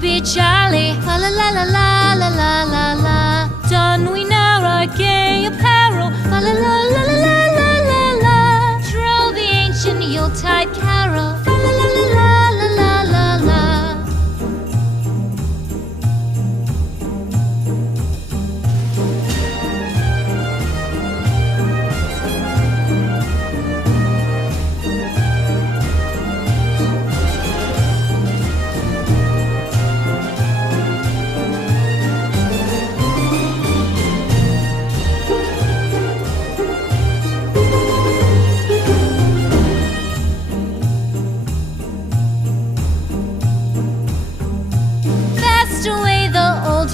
be jolly. Fa la la la la la la la la. Don we now our gay apparel. Fa la la la la la la la la. Troll the ancient Yuletide carol. Fa la la la la la la la la.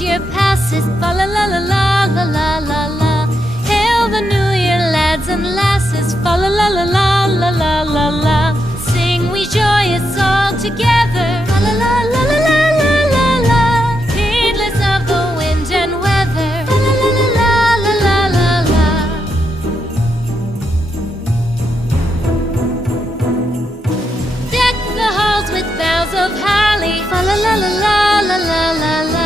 Year passes, fa la la la la la la la la. Hail the new year, lads and lasses, fa la la la la la la la la. Sing we joyous all together, fa la la la la la la la la. Heedless of the wind and weather, fa la la la la la la la. Deck the halls with boughs of holly, fa la la la la la la la la.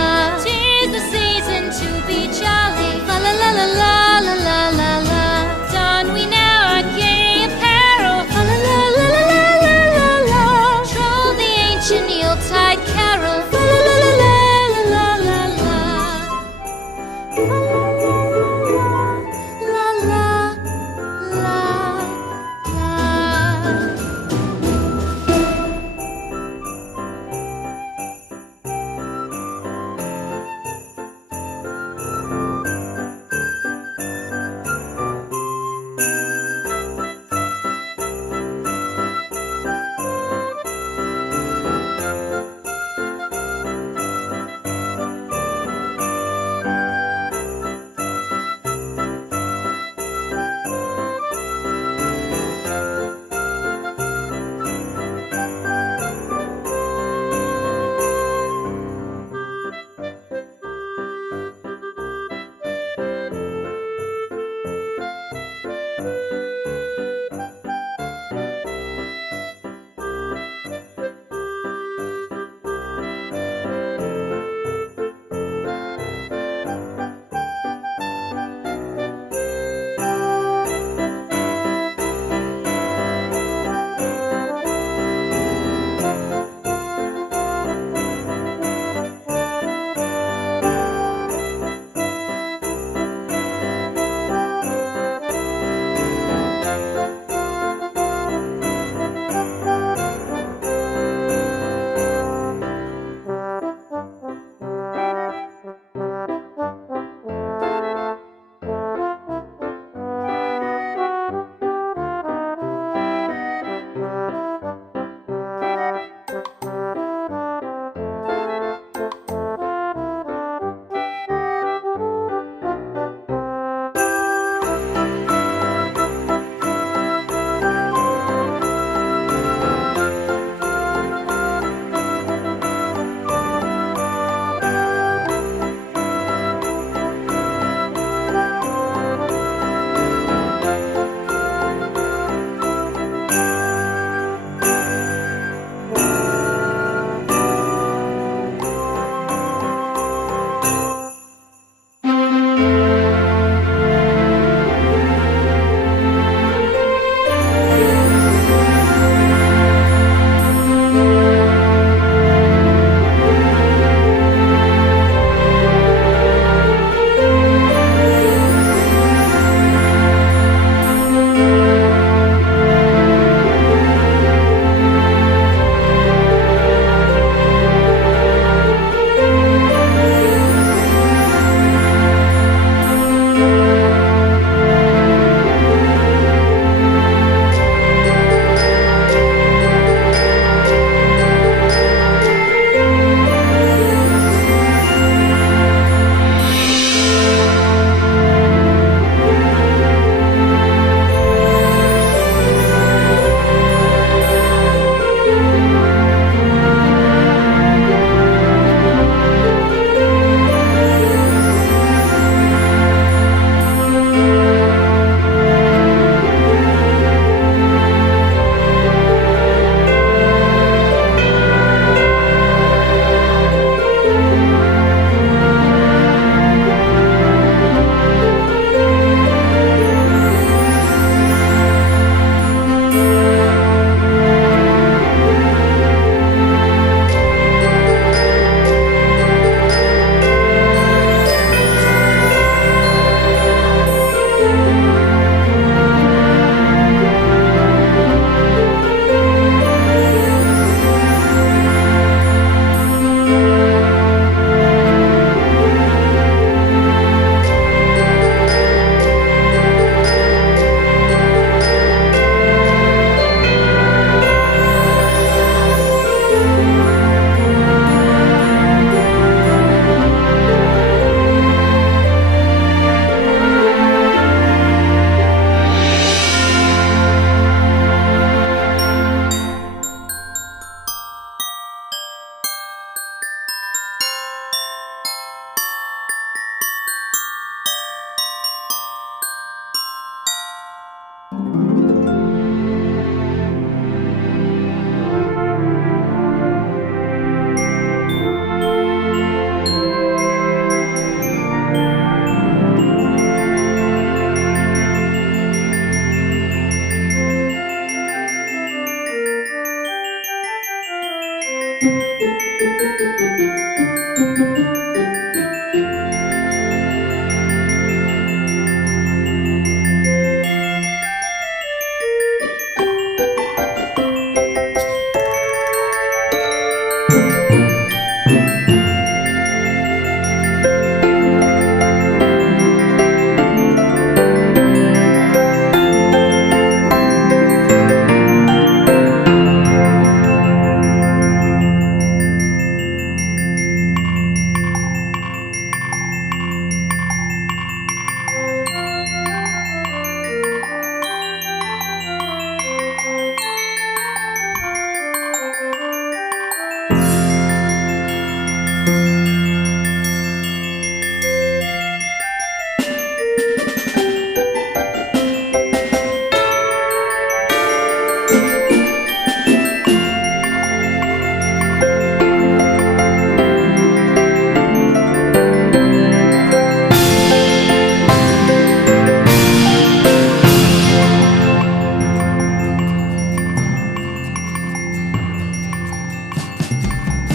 To be jolly, fa la la la la la la la la. Don we now our gay apparel, fa la la la la la la la la. Troll the ancient Yuletide carol, fa la la la la la la la la la la la.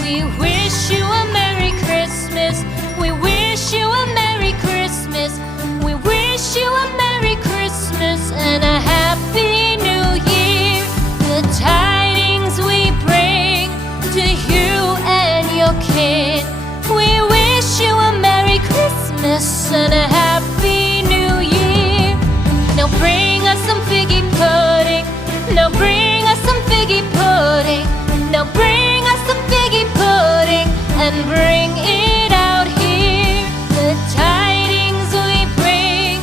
We wish you a Merry Christmas. We wish you a Merry Christmas. We wish you a Merry Christmas and a Happy New Year. The tidings we bring to you and your kid. We wish you a Merry Christmas and a Happy New Year. Now bring us some figgy pudding. Now bring us some figgy pudding. Now bring us some figgy pudding and bring it out here. The tidings we bring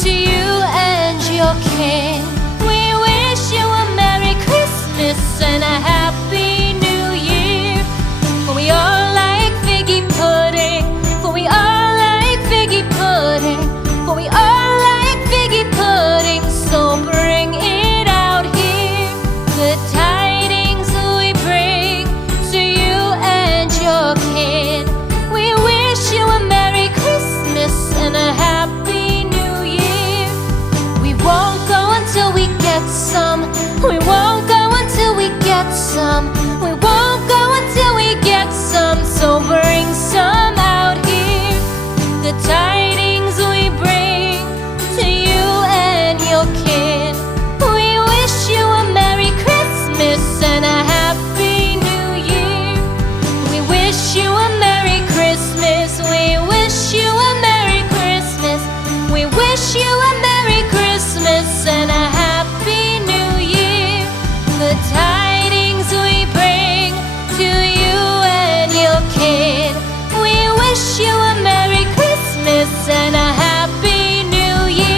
to you and your king. We wish you a Merry Christmas and a Happy New Year. For we all like figgy pudding. For we all like figgy pudding. For we all like figgy pudding. So bring it out here. The tidings we bring to you and your kid. We wish you a Merry Christmas and a Happy New Year. We won't go until we get some. We won't go until we get some. We won't go until we get some. So bring some out here. The tidings we bring to you and your kid. We wish you a Merry Christmas and a Happy New Year. We wish you a Merry Christmas. We wish you a Merry Christmas. We wish you a Merry Christmas and a Happy New Year. The tidings we bring to you and your kid. We wish you a Merry Christmas and a Happy New Year.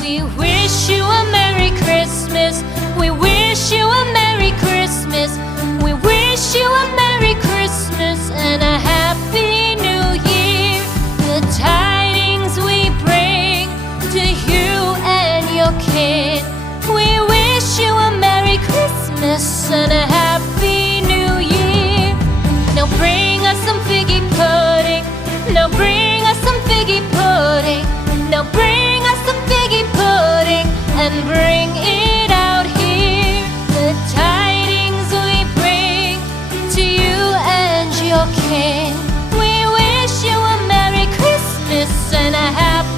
We wish you a Merry Christmas. We wish you a Merry Christmas. We wish you a Merry Christmas and a Happy New Year. The tidings we bring to you and your kid. We wish you a Merry Christmas and a Happy New Year. Now bring us some figgy pudding. Now bring us some figgy pudding. Now bring us some figgy pudding and bring it out here. The tidings we bring to you and your king. We wish you a Merry Christmas and a Happy